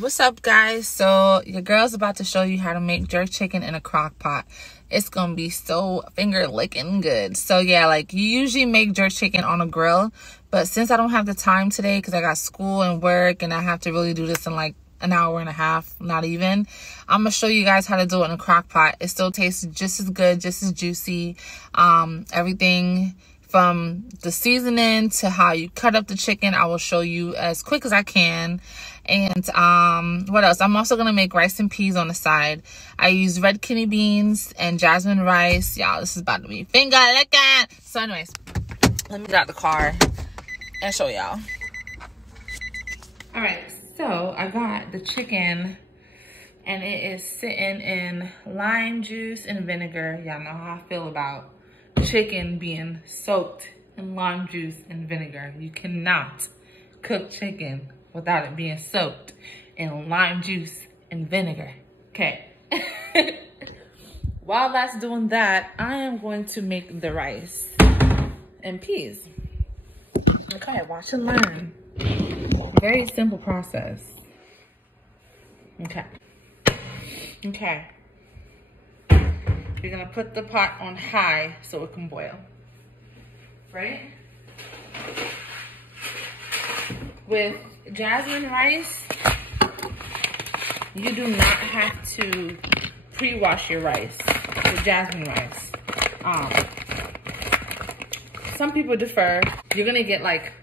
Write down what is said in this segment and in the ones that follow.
What's up, guys? So your girl's about to show you how to make jerk chicken in a crock pot. It's gonna be so finger licking good. So yeah, like you usually make jerk chicken on a grill, but since I don't have the time today because I got school and work and I have to really do this in like an hour and a half, not even, I'm gonna show you guys how to do it in a crock pot. It still tastes just as good, just as juicy. Everything from the seasoning to how you cut up the chicken, I will show you as quick as I can. And what else? I'm also gonna make rice and peas on the side. I use red kidney beans and jasmine rice. Y'all, this is about to be finger licking. So anyways, let me get out the car and show y'all. All right, so I got the chicken and it is sitting in lime juice and vinegar. Y'all know how I feel about chicken being soaked in lime juice and vinegar. You cannot cook chicken without it being soaked in lime juice and vinegar. Okay. While that's doing that, I am going to make the rice and peas. Okay, watch and learn. Very simple process. Okay. Okay. You're gonna put the pot on high so it can boil, right? With jasmine rice, you do not have to pre-wash your rice with jasmine rice. Some people defer. You're gonna get like,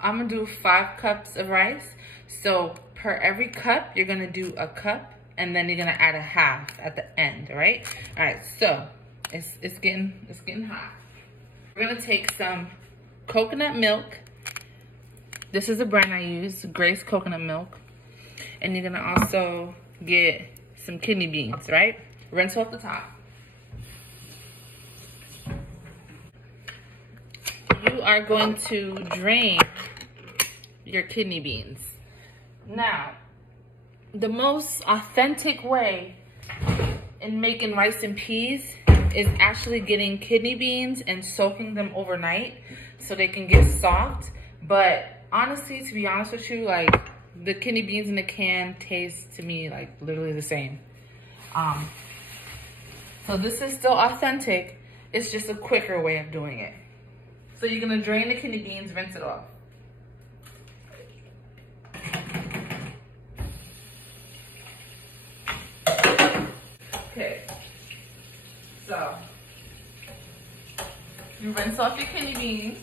I'm gonna do 5 cups of rice. So per every cup, you're gonna do a cup. And then you're gonna add a half at the end, right? All right, so it's getting hot. We're gonna take some coconut milk. This is the brand I use, Grace coconut milk. And you're gonna also get some kidney beans, right? Rinse off the top. You are going to drain your kidney beans. Now, the most authentic way in making rice and peas is actually getting kidney beans and soaking them overnight so they can get soft. But honestly, to be honest with you, like the kidney beans in the can taste to me like literally the same. So this is still authentic. It's just a quicker way of doing it. So you're gonna drain the kidney beans, rinse it off. Okay, so you rinse off your kidney beans.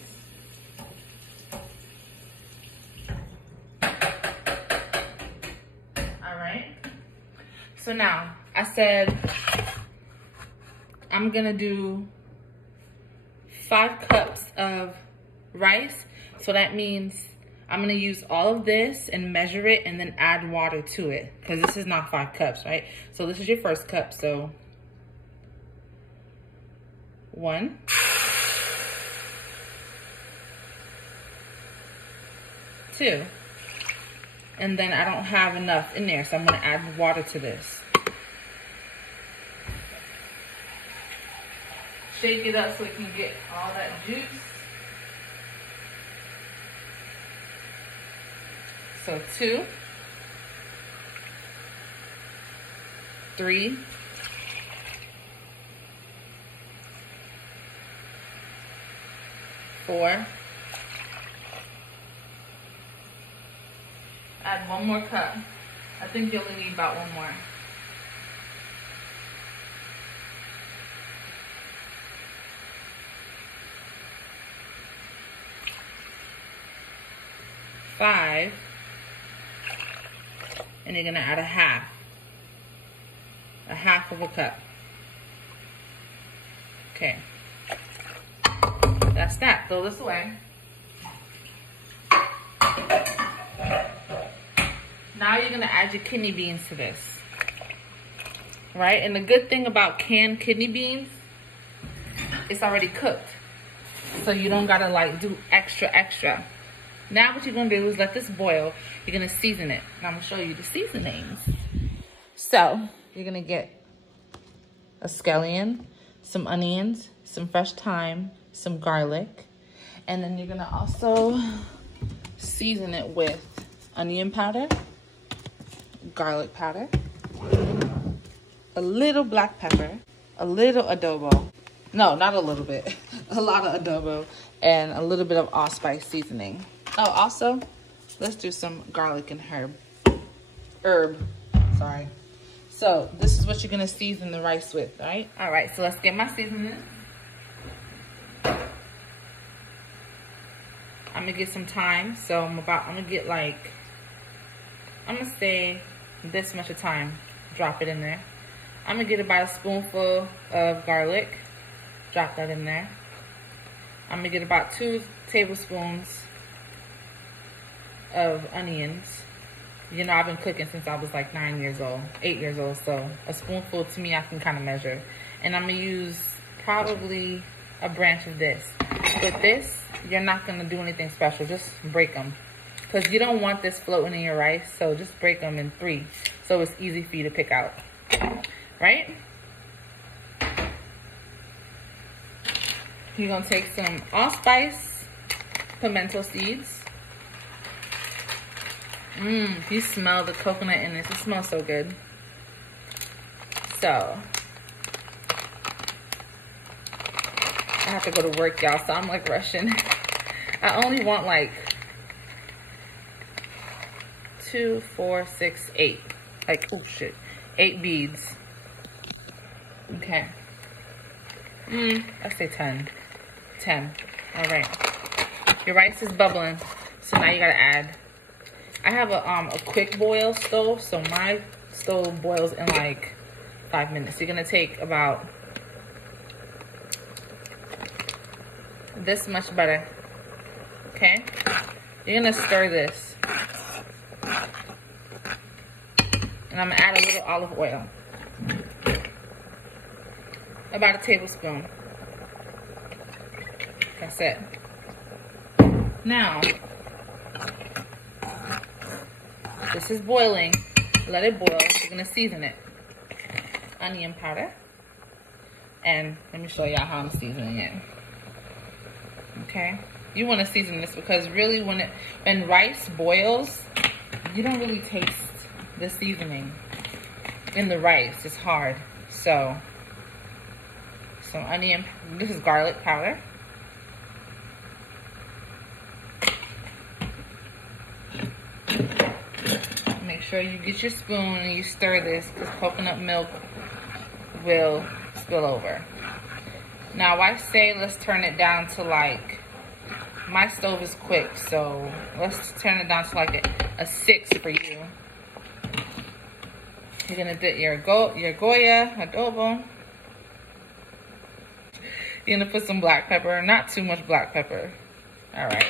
All right. So now I said I'm gonna do 5 cups of rice. So that means I'm gonna use all of this and measure it and then add water to it because this is not 5 cups, right? So this is your first cup, so 1. 2. And then I don't have enough in there, so I'm gonna add water to this. Shake it up so it can get all that juice. So 2, 3, 4. Add 1 more cup. I think you only need about 1 more. 5. And you're gonna add a half of a cup. Okay, that's that. Throw this away. Now you're gonna add your kidney beans to this, right? And the good thing about canned kidney beans, it's already cooked, so you don't gotta like do extra. Now what you're gonna do is let this boil. You're gonna season it. And I'm gonna show you the seasonings. So you're gonna get a scallion, some onions, some fresh thyme, some garlic, and then you're gonna also season it with onion powder, garlic powder, a little black pepper, a little adobo. No, not a little bit. A lot of adobo and a little bit of allspice seasoning. Oh, also, let's do some garlic and herb. Sorry. So this is what you're gonna season the rice with, right? All right, so let's get my seasoning. I'm gonna get some thyme. So I'm gonna get like, I'm gonna say this much of thyme. Drop it in there. I'm gonna get about a spoonful of garlic. Drop that in there. I'm gonna get about 2 tablespoons of onions. You know, I've been cooking since I was like 8 years old, so a spoonful to me I can kind of measure. And I'm gonna use probably a branch of this. With this, you're not gonna do anything special, just break them. Because you don't want this floating in your rice, so just break them in 3, so it's easy for you to pick out, right? You're gonna take some allspice, pimento seeds. You smell the coconut in this. It smells so good. So, I have to go to work, y'all, so I'm like rushing. I only want like 2, 4, 6, 8. Like, oh shit, 8 beads. Okay. I say 10. 10. All right. Your rice is bubbling, so now you gotta add. I have a quick boil stove, so my stove boils in like 5 minutes. You're gonna take about this much butter, okay? You're gonna stir this. And I'm gonna add a little olive oil. About a tablespoon. That's it. Now, this is boiling. Let it boil. We're gonna season it. Onion powder. And let me show y'all how I'm seasoning it. Okay? You wanna season this because really when rice boils, you don't really taste the seasoning in the rice. It's hard. So, some onion, this is garlic powder. Make sure you get your spoon and you stir this because coconut milk will spill over. Now I say let's turn it down to like, my stove is quick, so let's turn it down to like a 6 for you. You're gonna dip your Goya adobo. You're gonna put some black pepper, not too much black pepper. All right.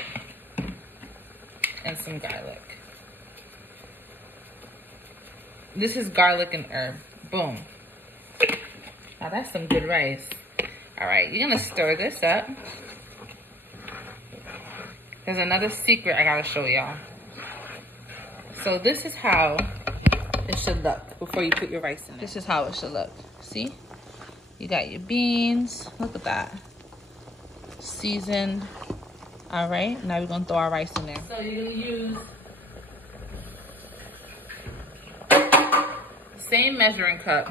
And some garlic. This is garlic and herb. Boom. Now that's some good rice. All right, you're gonna stir this up. There's another secret I gotta show y'all. So this is how it should look before you put your rice in it. This is how it should look. See? You got your beans. Look at that. Seasoned. All right, now we're gonna throw our rice in there. So you're gonna use the same measuring cup.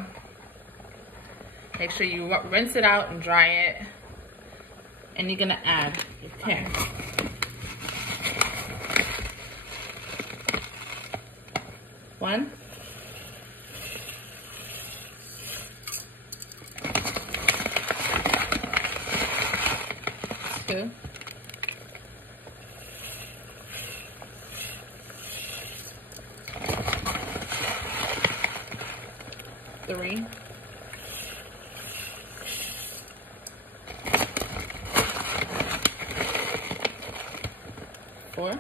Make sure you rinse it out and dry it. And you're gonna add your can. One. 2. 3. 4.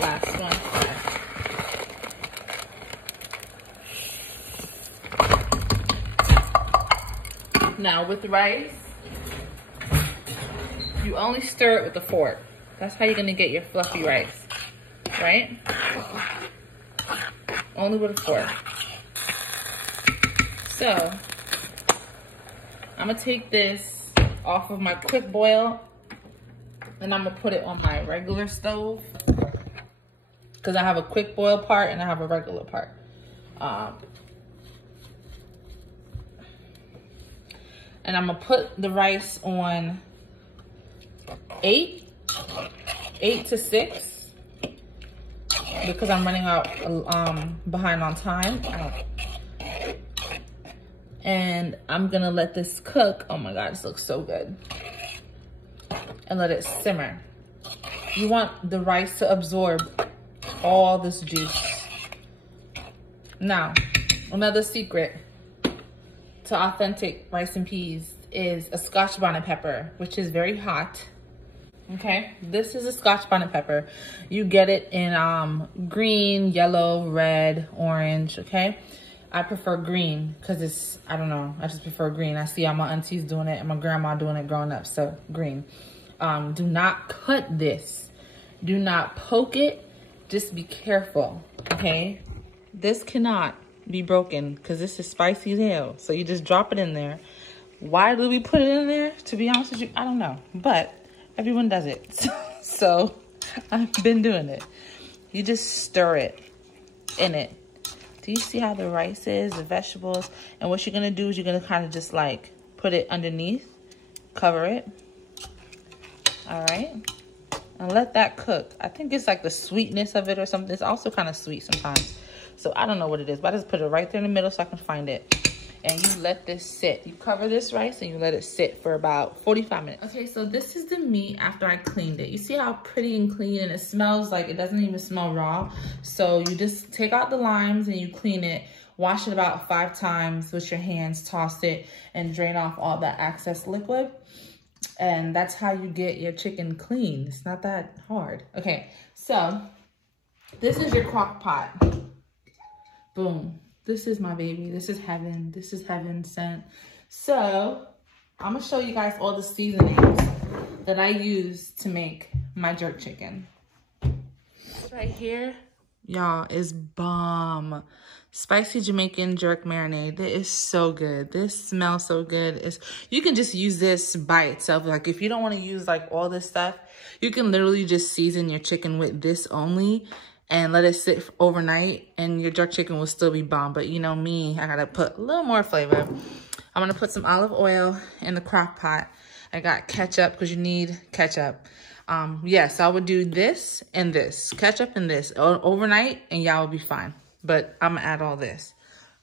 Last one. 5. Now with rice, you only stir it with a fork. That's how you're gonna get your fluffy rice, right? Only with a fork. So, I'm gonna take this off of my quick boil And I'm gonna put it on my regular stove because I have a quick boil part and I have a regular part. And I'm gonna put the rice on 8 to 6 because I'm running out behind on time. And I'm gonna let this cook. Oh my God, this looks so good. And let it simmer. You want the rice to absorb all this juice. Now, another secret to authentic rice and peas is a Scotch bonnet pepper, which is very hot. Okay, this is a Scotch bonnet pepper. You get it in green, yellow, red, orange, okay? I prefer green because it's, I don't know, I just prefer green. I see all my aunties doing it and my grandma doing it growing up, so green. Do not cut this. Do not poke it. Just be careful, okay? This cannot be broken because this is spicy as hell. So you just drop it in there. Why do we put it in there? To be honest with you, I don't know. But everyone does it. So I've been doing it. You just stir it in it. Do you see how the rice is, the vegetables? And what you're gonna do is you're gonna kind of just like put it underneath, cover it. All right, and let that cook. I think it's like the sweetness of it or something. It's also kind of sweet sometimes. So I don't know what it is, but I just put it right there in the middle so I can find it. And you let this sit. You cover this rice and you let it sit for about 45 minutes. Okay, so this is the meat after I cleaned it. You see how pretty and clean, and it smells like it doesn't even smell raw. So you just take out the limes and you clean it. Wash it about 5 times with your hands, toss it, and drain off all that excess liquid. And that's how you get your chicken clean. It's not that hard. Okay, so this is your crock pot. Boom. This is my baby. This is heaven. This is heaven sent. So I'm gonna show you guys all the seasonings that I use to make my jerk chicken. This right here, y'all, is bomb. Spicy Jamaican jerk marinade. It is so good. This smells so good. You can just use this by itself. Like if you don't want to use like all this stuff, you can literally just season your chicken with this only and let it sit overnight and your jerk chicken will still be bomb. But you know me, I gotta put a little more flavor. I'm gonna put some olive oil in the crock pot. I got ketchup because you need ketchup. Yes, I would do this and this, ketchup and this overnight, and y'all will be fine. But I'm gonna add all this.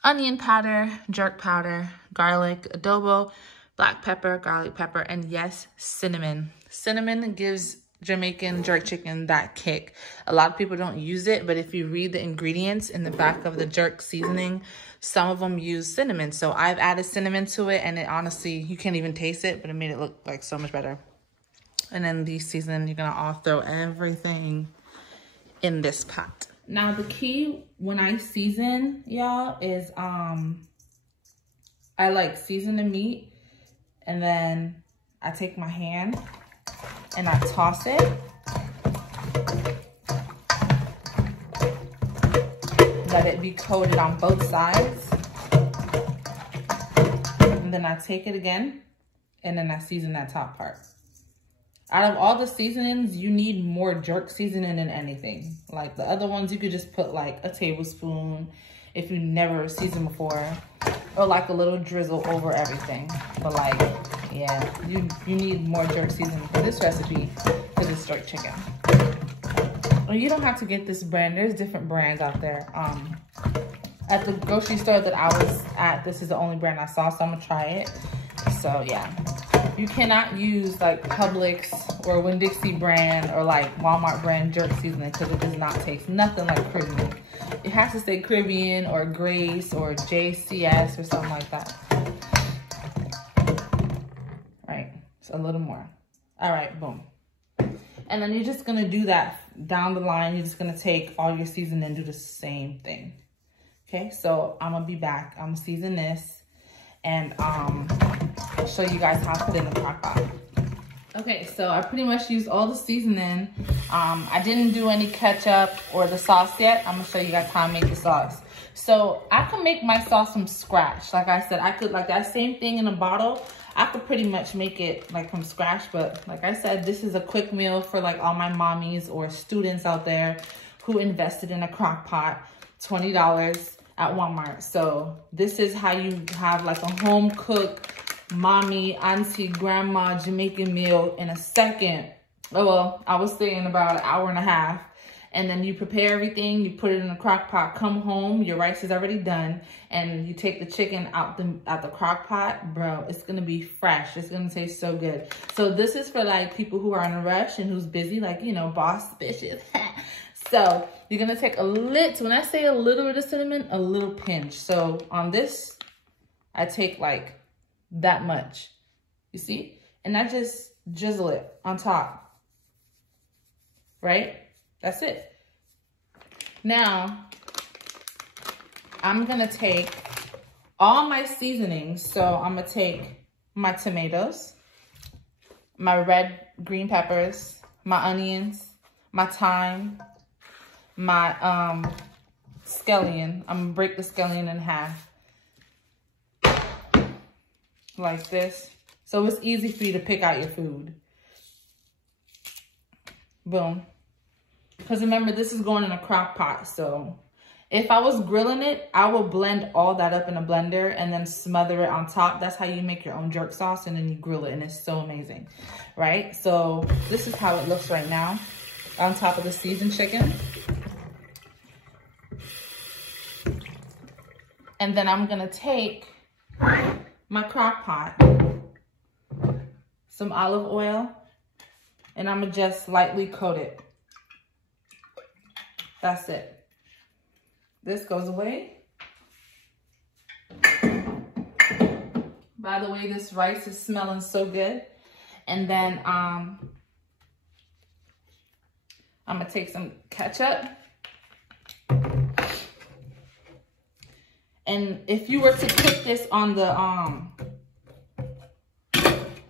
Onion powder, jerk powder, garlic, adobo, black pepper, garlic pepper, and yes, cinnamon. Cinnamon gives Jamaican jerk chicken that kick. A lot of people don't use it, but if you read the ingredients in the back of the jerk seasoning, some of them use cinnamon. So I've added cinnamon to it, and it honestly, you can't even taste it, but it made it look like so much better. And then the seasoning, you're gonna all throw everything in this pot. Now the key when I season, y'all, is I like season the meat, and then I take my hand and I toss it. Let it be coated on both sides. And then I take it again, and then I season that top part. Out of all the seasonings, you need more jerk seasoning than anything. Like the other ones, you could just put like a tablespoon if you never seasoned before, or like a little drizzle over everything. But like, yeah, you need more jerk seasoning for this recipe because it's jerk chicken. Well, you don't have to get this brand. There's different brands out there. At the grocery store that I was at, this is the only brand I saw, so I'm gonna try it. So yeah. You cannot use like Publix or Winn-Dixie brand or like Walmart brand jerk seasoning because it does not taste nothing like Caribbean. It has to say Caribbean or Grace or JCS or something like that. Right, so a little more. All right, boom. And then you're just gonna do that down the line. You're just gonna take all your seasoning and do the same thing. Okay, so I'm gonna be back. I'm gonna season this and I'll show you guys how to put it in the crock pot. Okay, so I pretty much used all the seasoning. I didn't do any ketchup or the sauce yet. I'm gonna show you guys how to make the sauce. So I can make my sauce from scratch. Like I said, I could, like that same thing in a bottle, I could pretty much make it like from scratch. But like I said, this is a quick meal for like all my mommies or students out there who invested in a crock pot, $20 at Walmart. So this is how you have like a home cooked mommy, auntie, grandma Jamaican meal in a second. Oh, well, I was saying about an hour and a half. And then you prepare everything, you put it in a crock pot, come home, your rice is already done, and you take the chicken out the crock pot. Bro, it's gonna be fresh. It's gonna taste so good. So this is for like people who are in a rush and who's busy, like, you know, boss bitches. So you're gonna take a little, when I say a little bit of cinnamon, a little pinch. So on this, I take like that much, you see? And I just drizzle it on top, right? That's it. Now, I'm gonna take all my seasonings. So I'm gonna take my tomatoes, my red green peppers, my onions, my thyme, my scallion. I'm gonna break the scallion in half. Like this. So it's easy for you to pick out your food. Boom. Because remember, this is going in a crock pot. So if I was grilling it, I will blend all that up in a blender and then smother it on top. That's how you make your own jerk sauce, and then you grill it, and it's so amazing, right? So this is how it looks right now on top of the seasoned chicken. And then I'm gonna take my crock pot, some olive oil, and I'm gonna just lightly coat it. That's it. This goes away. By the way, this rice is smelling so good. And then I'm gonna take some ketchup. And if you were to cook this on the,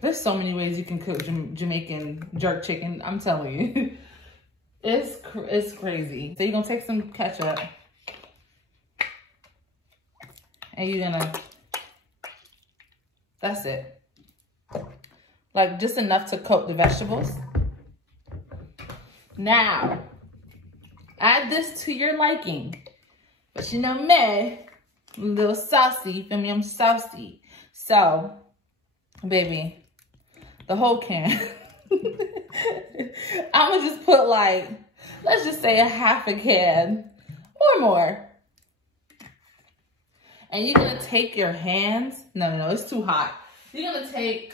there's so many ways you can cook Jamaican jerk chicken, I'm telling you. It's crazy. So you're gonna take some ketchup and you're gonna, that's it. Like just enough to coat the vegetables. Now, add this to your liking. But you know me, I'm a little saucy, you feel me? I'm saucy. So, baby, the whole can. I'm gonna just put like, let's just say a half a can or more. And you're gonna take your hands, no, it's too hot. You're gonna take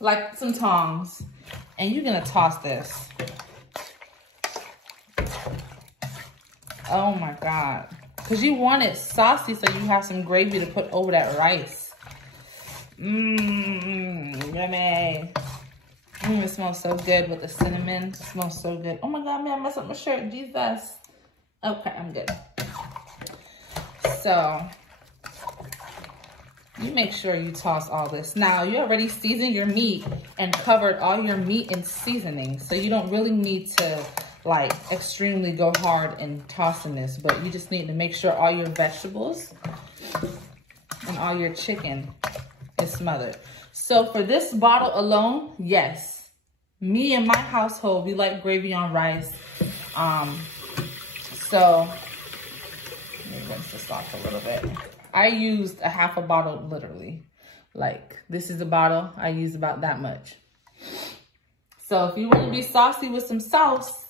like some tongs and you're gonna toss this. Oh my God. Because you want it saucy so you have some gravy to put over that rice. Yummy. It smells so good with the cinnamon. It smells so good. Oh my God, man, I messed up my shirt. Jesus. Okay, I'm good. So, you make sure you toss all this. Now, you already seasoned your meat and covered all your meat in seasoning. So, you don't really need to, like, extremely go hard in tossing this. But you just need to make sure all your vegetables and all your chicken is smothered. So for this bottle alone, yes, me and my household, we like gravy on rice. So let me rinse this off a little bit. I used a half a bottle, literally. Like this is a bottle, I used about that much. So if you want to be saucy with some sauce,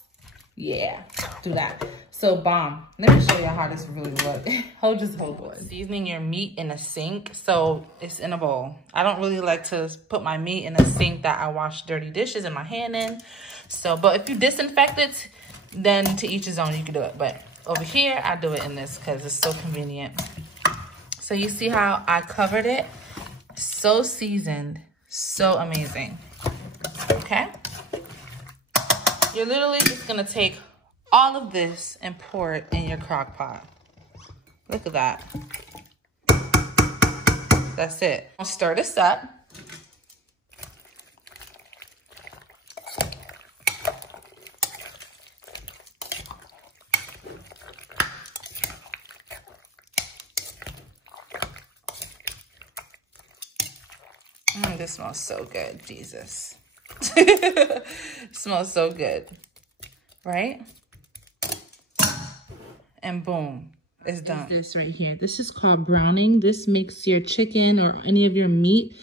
yeah, do that. So bomb. Let me show you how this really looks. Hold on. Seasoning your meat in a sink, so it's in a bowl. I don't really like to put my meat in a sink that I wash dirty dishes in my hand in. So, but if you disinfect it, then to each his own, you can do it. But over here, I do it in this because it's so convenient. So you see how I covered it? So seasoned, so amazing. Okay? You're literally just gonna take all of this and pour it in your crock pot. Look at that. That's it. I'll stir this up. This smells so good, Jesus. It smells so good, right? And boom, it's done. This right here, this is called browning. This makes your chicken or any of your meat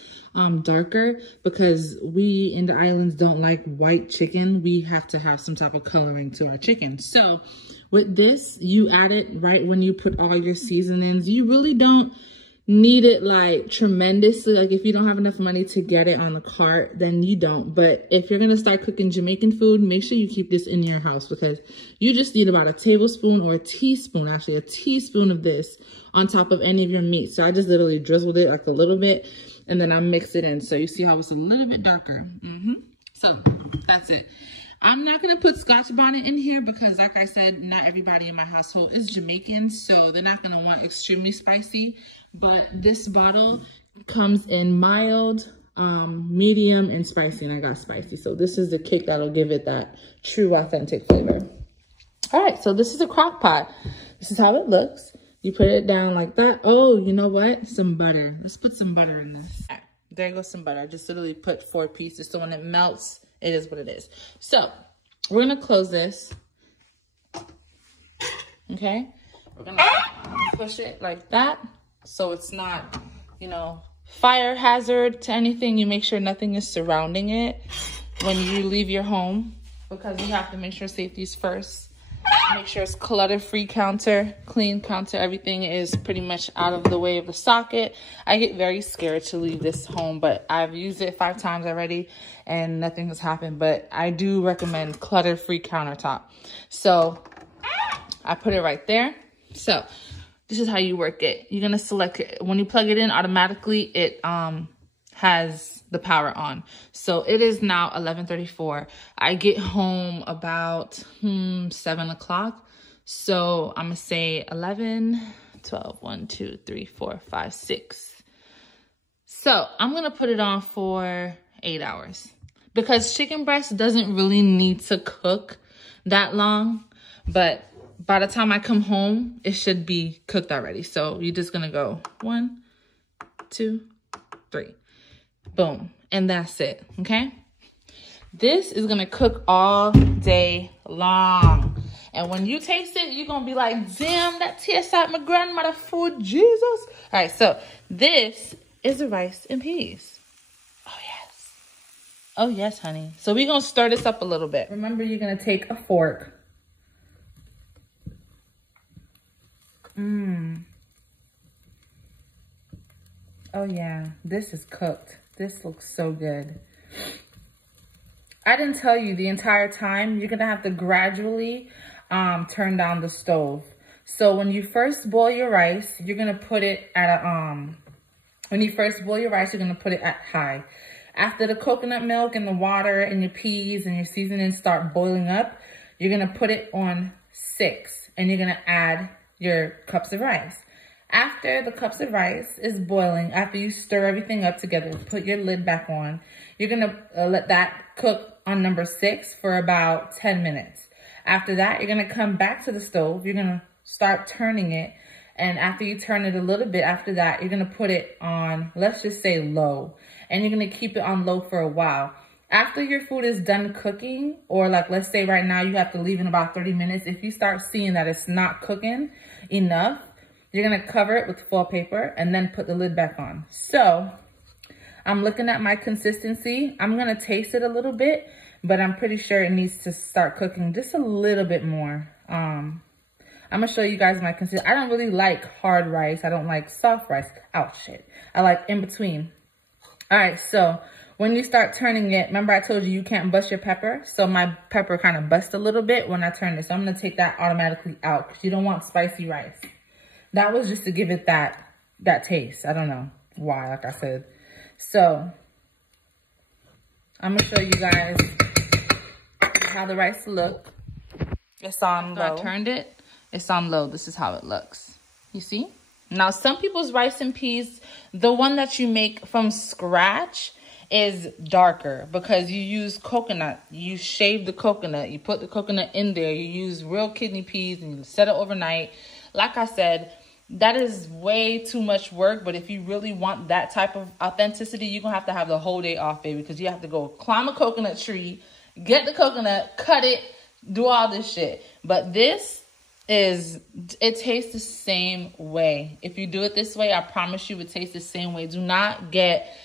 darker, because we in the islands don't like white chicken. We have to have some type of coloring to our chicken. So with this, you add it right when you put all your seasonings. You really don't need it like tremendously. Like if you don't have enough money to get it on the cart, then you don't. But if you're gonna start cooking Jamaican food, make sure you keep this in your house, because you just need about a tablespoon or a teaspoon, actually a teaspoon of this on top of any of your meat. So I just literally drizzled it like a little bit, and then I mix it in. So you see how it's a little bit darker. So that's it. I'm not going to put Scotch bonnet in here because, like I said, not everybody in my household is Jamaican, so they're not going to want extremely spicy. But this bottle comes in mild, medium, and spicy, and I got spicy. So this is the kick that'll give it that true, authentic flavor. All right, so this is a crock pot. This is how it looks. You put it down like that. Oh, you know what? Some butter. Let's put some butter in this. All right, there goes some butter. I just literally put 4 pieces, so when it melts, it is what it is. So we're gonna close this. Okay, we're gonna push it like that, so it's not, you know, fire hazard to anything. You make sure nothing is surrounding it when you leave your home, because you have to make sure safety is first. Make sure it's clutter-free counter, clean counter. Everything is pretty much out of the way of the socket. I get very scared to leave this home, but I've used it 5 times already and nothing has happened. But I do recommend clutter-free countertop. So I put it right there. So this is how you work it. You're gonna select it. When you plug it in, automatically it has the power on. So it is now 11:34. I get home about 7 o'clock. So I'm gonna say 11, 12, 1, 2, 3, 4, 5, 6. So I'm gonna put it on for 8 hours, because chicken breast doesn't really need to cook that long, but by the time I come home, it should be cooked already. So you're just gonna go 1, 2, 3. Boom, and that's it, okay? This is gonna cook all day long. And when you taste it, you're gonna be like, damn, that tastes like my grandmother food, Jesus. All right, so this is the rice and peas. Oh, yes. Oh, yes, honey. So we're gonna stir this up a little bit. Remember, you're gonna take a fork. Oh, yeah, this is cooked. This looks so good. I didn't tell you the entire time, you're gonna have to gradually turn down the stove. So when you first boil your rice, you're gonna put it at a, you're gonna put it at high. After the coconut milk and the water and your peas and your seasonings start boiling up, you're gonna put it on 6, and you're gonna add your cups of rice. After the cups of rice is boiling, after you stir everything up together, put your lid back on, you're gonna let that cook on number 6 for about 10 minutes. After that, you're gonna come back to the stove, you're gonna start turning it, and after you turn it a little bit, after that, you're gonna put it on, let's just say low, and you're gonna keep it on low for a while. After your food is done cooking, or like let's say right now you have to leave in about 30 minutes, if you start seeing that it's not cooking enough, you're gonna cover it with foil paper and then put the lid back on. So I'm looking at my consistency. I'm gonna taste it a little bit, but I'm pretty sure it needs to start cooking just a little bit more. I'm gonna show you guys my consistency. I don't really like hard rice. I don't like soft rice. Oh shit. I like in between. All right, so when you start turning it, remember I told you can't bust your pepper? So my pepper kind of bust a little bit when I turn it. So I'm gonna take that automatically out because you don't want spicy rice. That was just to give it that taste. I don't know why, like I said. So I'm gonna show you guys how the rice look. It's on low. I turned it. It's on low. This is how it looks. You see? Now, some people's rice and peas, the one that you make from scratch is darker because you use coconut. You shave the coconut. You put the coconut in there. You use real kidney peas and you set it overnight. Like I said, that is way too much work. But if you really want that type of authenticity, you're gonna have to have the whole day off, baby, because you have to go climb a coconut tree, get the coconut, cut it, do all this shit. But this is, it tastes the same way. If you do it this way, I promise you it tastes the same way. Do not get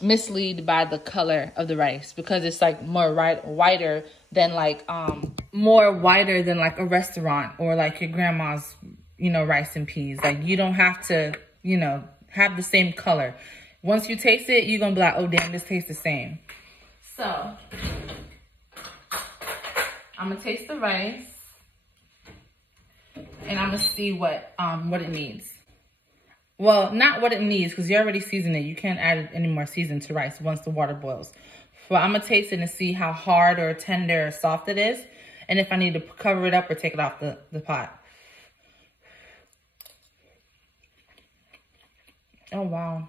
misled by the color of the rice, because it's like more whiter than like more whiter than like a restaurant or like your grandma's, you know, rice and peas. Like, you don't have to, you know, have the same color. Once you taste it, you're gonna be like, oh damn, this tastes the same. So I'm gonna taste the rice and I'm gonna see what it needs. Well, not what it needs, because you already seasoned it. You can't add any more season to rice once the water boils. But I'm gonna taste it and see how hard or tender or soft it is, and if I need to cover it up or take it off the pot. Oh, wow.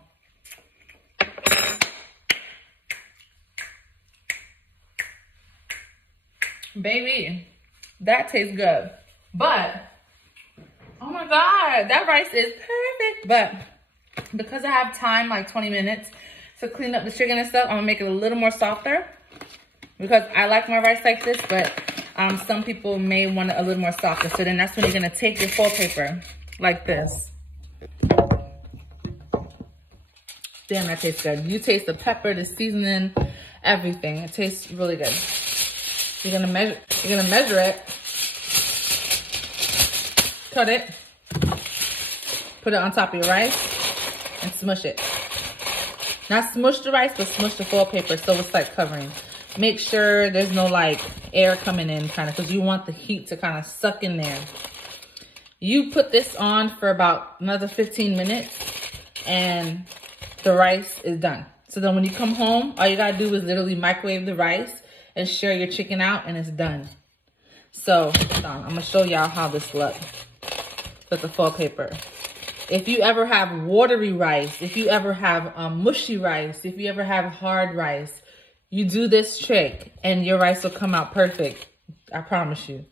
Baby, that tastes good. But, oh my God, that rice is perfect. But because I have time, like 20 minutes, to clean up the chicken and stuff, I'm gonna make it a little more softer, because I like my rice like this, but some people may want it a little more softer. So then that's when you're gonna take your foil paper like this. Damn, that tastes good. You taste the pepper, the seasoning, everything. It tastes really good. You're gonna measure it, cut it, put it on top of your rice, and smush it. Not smush the rice, but smush the foil paper so it's like covering. Make sure there's no like air coming in, kind of, because you want the heat to kind of suck in there. You put this on for about another 15 minutes and the rice is done. So then when you come home, all you gotta do is literally microwave the rice and share your chicken out, and it's done. So hold on, I'm gonna show y'all how this looks with the foil paper. If you ever have watery rice, if you ever have mushy rice, if you ever have hard rice, you do this trick and your rice will come out perfect. I promise you.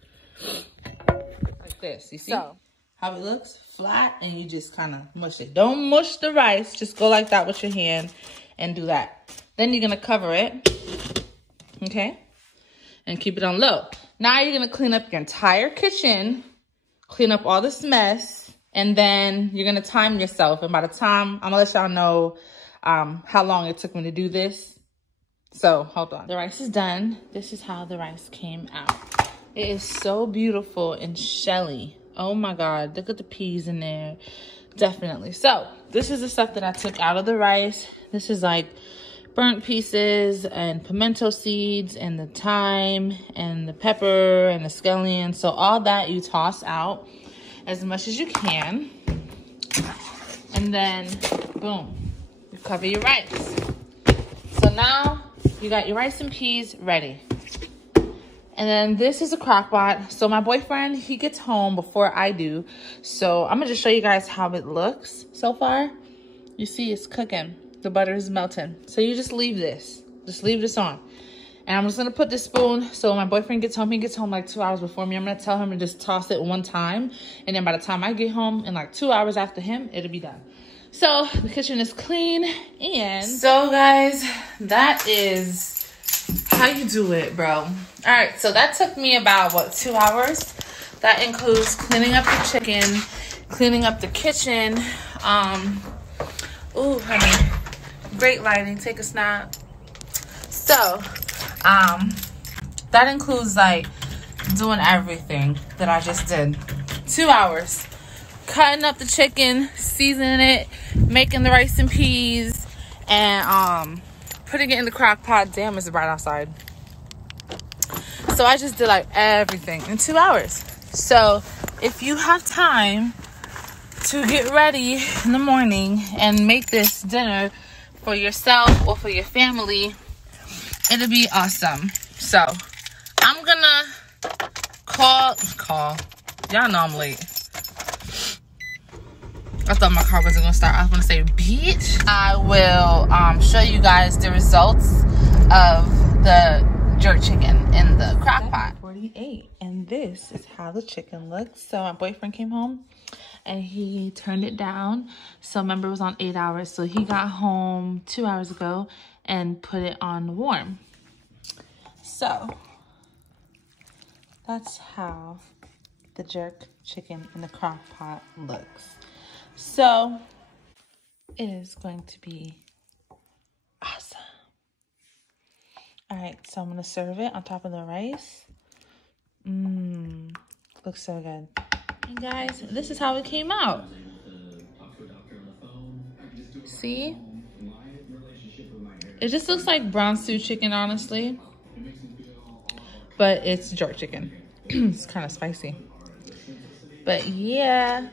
Like this, you see how it looks? Flat, and you just kind of mush it. Don't mush the rice, just go like that with your hand and do that. Then you're gonna cover it, okay? And keep it on low. Now you're gonna clean up your entire kitchen, clean up all this mess, and then you're gonna time yourself. And by the time, I'm gonna let y'all know how long it took me to do this. So hold on. The rice is done. This is how the rice came out. It is so beautiful and shelly. Oh my God, look at the peas in there. Definitely. So this is the stuff that I took out of the rice. This is like burnt pieces and pimento seeds and the thyme and the pepper and the scallion. So all that you toss out as much as you can. And then, boom, you cover your rice. So now you got your rice and peas ready. And then this is a crock pot. So my boyfriend, he gets home before I do. So I'm gonna just show you guys how it looks so far. You see it's cooking. The butter is melting. So you just leave this. Just leave this on. And I'm just gonna put this spoon, so when my boyfriend gets home, he gets home like 2 hours before me. I'm gonna tell him to just toss it one time. And then by the time I get home, in like 2 hours after him, it'll be done. So the kitchen is clean. And so guys, that is how you do it, bro. All right, so that took me about, what, 2 hours? That includes cleaning up the chicken, cleaning up the kitchen. Ooh, honey, great lighting, take a snap. So, that includes like doing everything that I just did. 2 hours. Cutting up the chicken, seasoning it, making the rice and peas, and putting it in the crock pot. Damn, it's bright outside. So I just did like everything in 2 hours. So if you have time to get ready in the morning and make this dinner for yourself or for your family, it'll be awesome. So I'm gonna call. Y'all know I'm late. I thought my car wasn't gonna start. I was gonna say, bitch. I will show you guys the results of the jerk chicken in the crock pot. 48, and this is how the chicken looks. So my boyfriend came home and he turned it down. So remember, it was on 8 hours. So he got home 2 hours ago and put it on warm. So that's how the jerk chicken in the crock pot looks. So it is going to be awesome. All right, so I'm gonna serve it on top of the rice. Looks so good. And guys, this is how it came out. See? It just looks like brown stew chicken, honestly. But it's jerk chicken. It's kind of spicy. But yeah,